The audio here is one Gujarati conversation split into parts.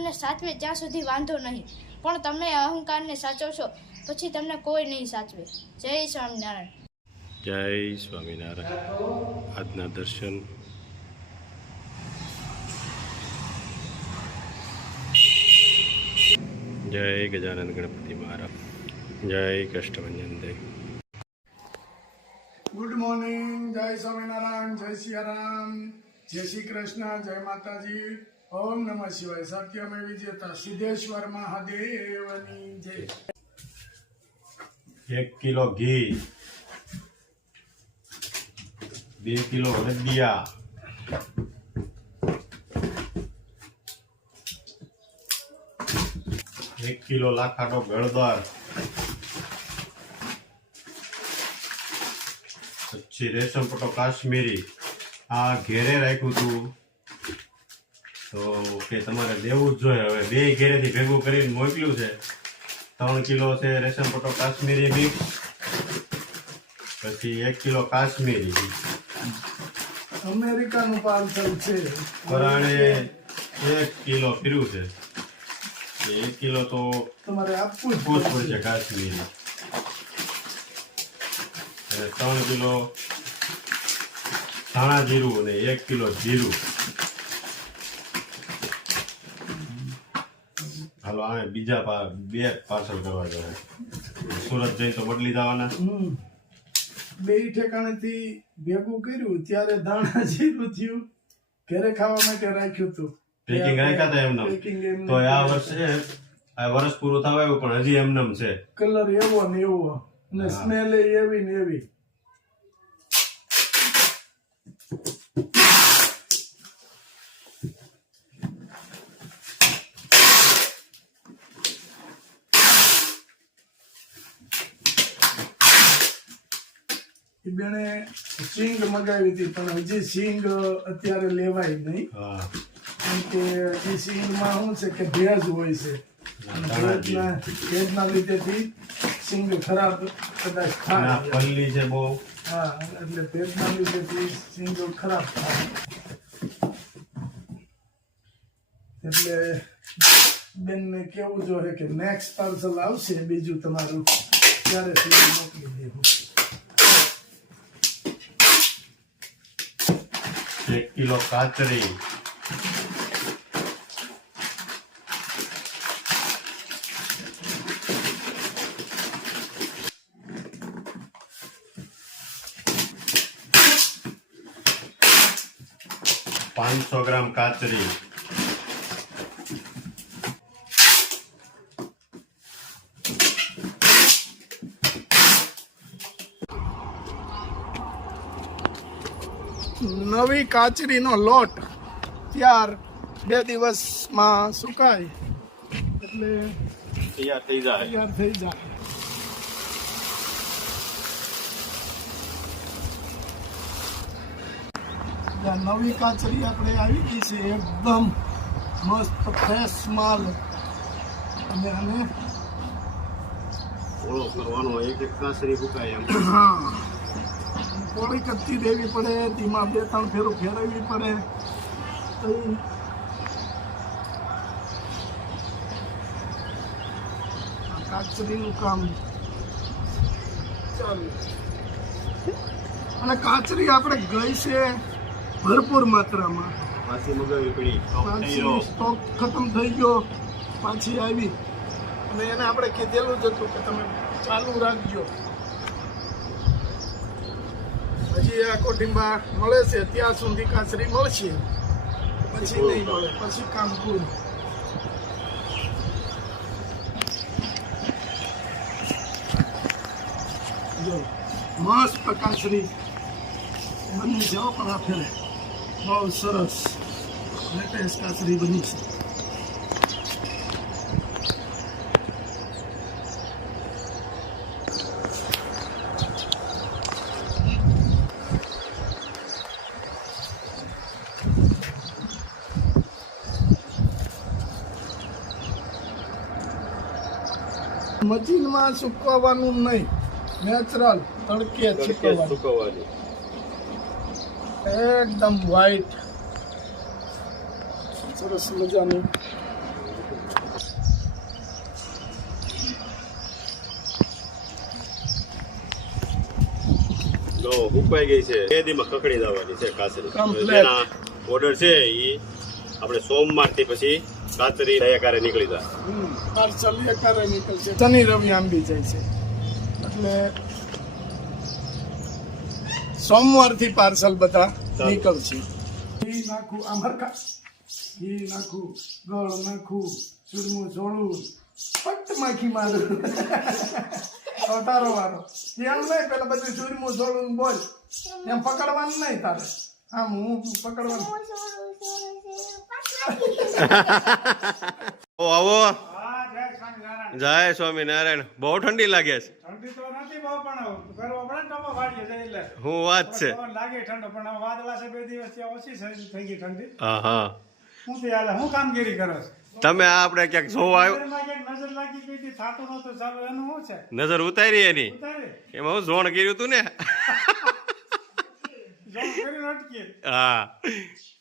તમને સાચવે ત્યાં સુધી વાંધો નહીં, પણ તમે અહંકારને સાચવશો પછી તમને કોઈ નહીં સાચવે. જય સ્વામિનારાયણ. જય સ્વામિનારાયણ. આજના દર્શન જય ગજાનંદ ગણપતિ મહારાજ. જય કષ્ટભંજન દેવ. Good morning. જય સ્વામિનારાયણ. જય સિયારામ. જય શ્રી કૃષ્ણ. જય માતાજી. ઓમ નમઃ શિવાય. સત્યમે વિજેતા સિદ્ધેશ્વર મહાદેવની જય. 1 કિલો ઘી, 2 કિલો હળદિયા, 1 કિલો લાખાનો ગળદર, પછી રેશમ પટ્ટો કાશ્મીરી. આ ઘેરે રાખ્યું હતું તો કે તમારે દેવું જ જોઈએ. હવે 2 ઘેરેથી ભેગું કરીને મોકલ્યું છે. 3 કિલો છે રેશમ પટ્ટો કાશ્મીરી મિક્સ, પછી 1 કિલો કાશ્મીરી. અમેરિકાનું પાર્સલ છે. પરાણે 1 કિલો ફીર્યું છે. 1 કિલો તો તમારે આપવું જ પડશે કાશ્મીરી. અને 3 કિલો ધાણા જીરું અને 1 કિલો જીરું. હાલો આ બીજા 2 પાર્સલ કરવા જવાય. સુરત જઈને તો બદલી જવાના. 2 ઠેકાણેથી ભેગું કર્યું ત્યારે ધાણા જીરું થયું. ઘરે ખાવા માટે રાખ્યું હતું. પેકિંગ રાખ્યા હતા એમને. તો આ વર્ષે આ વર્ષ પૂરું થવા આવ્યું પણ હજી એમનેમ છે. કલર એવો ને એવો અને સ્મેલ એવી ને એવી. બેને સિંગ મગાવી હતી પણ હજી સિંગ અત્યારે લેવાય નહીં. કેમ કે એ સિંગમાં શું છે કે ભેજ હોય છે. ભેજના લીધેથી સિંગ ખરાબ કદાચ થાય. પલ્લી છે બહુ. હા, એટલે ભેજના લીધેથી સિંગ ખરાબ થાય. એટલે બેનને કેવું જોઈએ કે નેક્સ્ટ પાર્સલ આવશે બીજું તમારું ત્યારે સિંગ મોકલી દેવું. 1 કિલો કાચરી, 500 ગ્રામ કાચરી, નવી કાચરીનો લોટ ત્યાર 2 દિવસમાં સુકાય એટલે તૈયાર થઈ જાય. નવી કાચરી આપણે આવી ગઈ છે. એકદમ મસ્ત ફ્રેશ માલ. અને આને ઓળો કરવાનો. એક કાચરી ફૂકાય એમ. હા, પોળી કરતી દેવી પડે. ધીમા 2-3 ફેરું ફેરવવી પડે. તો કાચરીનું કામ ચાલુ. અને કાચરી આપણે ગઈ છે ભરપૂર માત્રામાં. પાછી મગાવી પડી. પાછી સ્ટોક ખતમ થઈ ગયો. પાછી આવી અને એને આપણે કીધેલું જ હતું કે તમે ચાલુ રાખજો. હજી આ કોટિંબા મળે છે ત્યાં સુધી કાચરી મળશે, પછી નહીં મળે. પછી કામ પૂરું. જો મસ્ત કાચરી બની છે. પણ આ ફેરે બહુ સરસ લેટેસ્ટ કાચરી બની છે. મશીનમાં સુકવવાનું નહીં, નેચરલ તડકે સુકવવાનું. એકદમ વ્હાઈટ સરસ મજાની તો હુકાઈ ગઈ છે 2 દીમાં કકડી જવાની છે કાચરી. Complete. જેના ઓર્ડર છે એ આપણે સોમવારથી પછી કાચરી તૈયાર નીકળી જાય. પાર્સલ એકારે નીકળશે. શનિ રવિ આંબી જાય છે એટલે સોમવારથી પાર્સલ બધા નીકળશે. ઘી નાખું આમરકા, ઘી નાખું, ગળ નાખું, ચૂરમું જોડું, પટ માખી મારું. તારો વારો એમ નહીં, પેલા બધું ચૂરમું જોડું બોલ, એમ પકડવાનું નહીં તારે. આમ હું પકડવાનું. આવો જય સ્વામિનારાયણ. બહુ ઠંડી લાગે છે. ઠંડી તો નથી બહુ પણ કરવો પડે ને ટમો વાળીએ છે એટલે હું વાત છે. પવન લાગે ઠંડો પણ હવે વાદળા છે 2 દિવસ ત્યાં ઓછી થઈ ગઈ ઠંડી. હા હા. શું થી હાલે હું કામગીરી કરો છો? તમે આપણે ક્યાંક જોવા આવ્યો, નજરમાં ક્યાંક નજર લાગી ગઈ હતી, થાતું નહોતું ચાલુ, એનું શું છે? નજર ઉતારી એની ઉતારી એમાં હું ઝોણ કર્યું તું ને. જોબ કરીને અટકી હા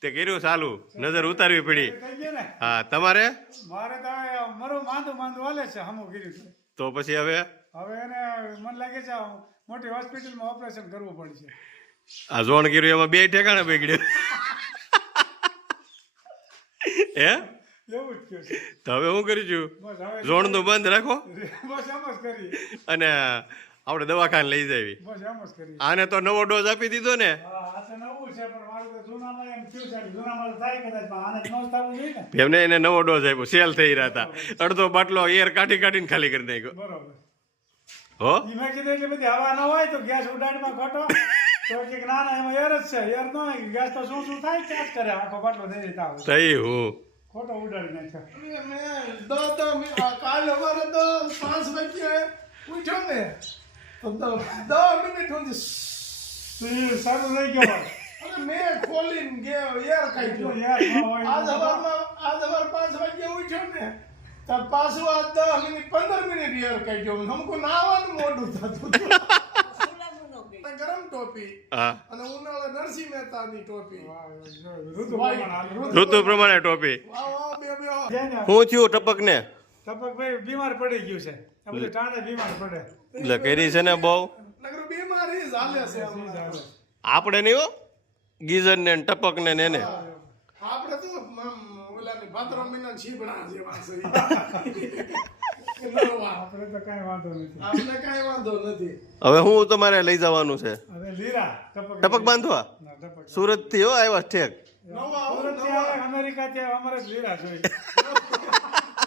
તે કર્યું ચાલુ, નજર ઉતારવી પડી. થઈ ગયો ને. હા તમારે મારે તો હવે મારું માંદું હાલે છે હમું કર્યું છે. તો પછી હવે હવે એને મને લાગે છે મોટી હોસ્પિટલમાં ઓપરેશન કરવું પડશે. આ ઝોણ કર્યું એમાં 2 ઠેકાણે બગડ્યું. હે એવું જ થયું છે. તો હવે હું કરીશું, બસ હવે ઝોણ નું બંધ રાખો બસ એમ જ કરી અને આપણે દવાખાને લઈ જાવી. બસ એમ જ કરી. આને તો નવો ડોઝ આપી દીધો ને. હા આ તો નવું છે પણ મારું તો જૂનામાં એમ થયું છે જૂનામાં તો થાય કદાચ પણ આને જ ન થવું જોઈએ ને. એમને એને નવો ડોઝ આપ્યો, સેલ થઈ રહ્યા હતા. અડધો બાટલો એર કાઢીને ખાલી કરી નાખ્યો. બરોબર. હો ઈ મેં કીધું એટલી બધી હવા ન હોય તો ગેસ ઉડાડમાં ઘટો તો કે ના ના એમાં એર જ છે, એર ન હોય ગેસ તો શું થાય ચાર્જ કરે આખો બાટલો દઈ દેતા હોય તઈ હું ખોટો ઉડાડી નાખ્યો. કાલ અમારે તો 5 વાગ્યે ઉઠ્યો ને તો 10 મિનિટ સુધી સારું લઈ ગયો હોય. અને મેં ખોલીને ગયો યાર કાઢ્યો. યાર ન હોય આજ સવાર 5 વાગ્યે ઉઠ્યો ને તો પાછું આ 10 મિનિટ 15 મિનિટ યાર કાઢ્યો. હમકો નાવાનું મોઢું થતું હતું. ગરમ ટોપી હા અને ઉનાળે નરસિંહ મહેતાની ટોપી. ઋતુ પ્રમાણે હાલે. ઋતુ પ્રમાણે ટોપી. વાહ વાહ બે બે છે ને, હું થયું ટપક ને ટપકભાઈ બીમાર પડી ગયું છે. આ બધું ટાણે બીમાર પડે. એટલે કરી છે ને બહુ. નગર બીમારી જ હાલે છે હમણાં. આપણે નહીં હો, ગીઝર ને ટપક ને એને. આપણે તો ઓલાની ભાદરવા મહિના છીબડા જેવા છે. નવા. આપણે તો કાંઈ વાંધો નથી. આપણે કાંઈ વાંધો નથી. હવે હું તમારે લઈ જવાનું છે હવે લીરા ટપક બાંધવા. ના, ટપક. સુરત થી હો આવ્યા ઠેક. નવા આવો સુરતથી નવા. આવે, અમેરિકાથી આવે, અમારે જ લીરા જોઈએ.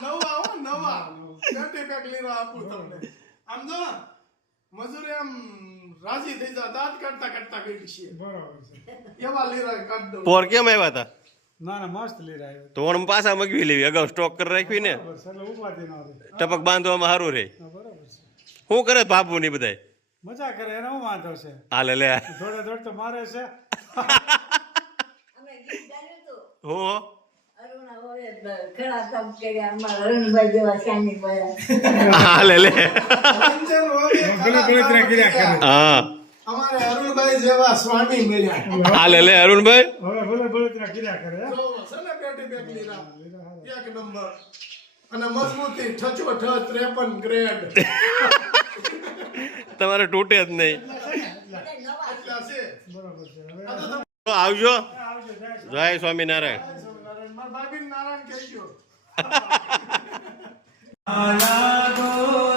નવા આવો નવા. 30 પેક લીરા આપું તમને. આમ જો મજૂરી આમ રાજી થઈ જાય દાંત કાઢતા કાઢતા ગઈ છે. બરોબર છે. એવા લીરા કાઢ દઉં. પોર કેમ આવ્યા હતા? ના ના મસ્ત લીરા આવ્યો. તો હું પાછા મગવી લેવી, અગાઉ સ્ટોક કરી રાખવી ને. બરોબર છે, એટલે ઉપાધિ ન રહે. ટપક બાંધવામાં સારું રહે. હા, બરોબર છે. શું કરે બાપુ ની બધાય? મજા કરે એને હું વાંધો છે. હાલે લે દોડે દોડ તો મારે છે. અમે ગીત ગાયું હતું. હું અરુણા હોય ઘણા કામ કર્યા અમારા અરુણભાઈ જેવા શાની પડ્યા. હાલે લે. અંજન હોવે ભલે ભલે ત્યાં કર્યા કરે. હા અમારે અરુણભાઈ જેવા સ્વામી મળ્યા. હાલે લે અરુણભાઈ. હવે ભલે ભલે ત્યાં કર્યા કરે. હે? જો છે ને પેટી પેક લીરા. એક નંબર. અને મજબૂતી ઠચો ઠચ 53 ગ્રેડ. તમારે તૂટે જ નહીં. એટલા છે. બરોબર છે. હવે આ તો તો આવજો. આવજો જય જય સ્વામિનારાયણ. મારા ભાભી નારાયણ કહેજો. શ્રી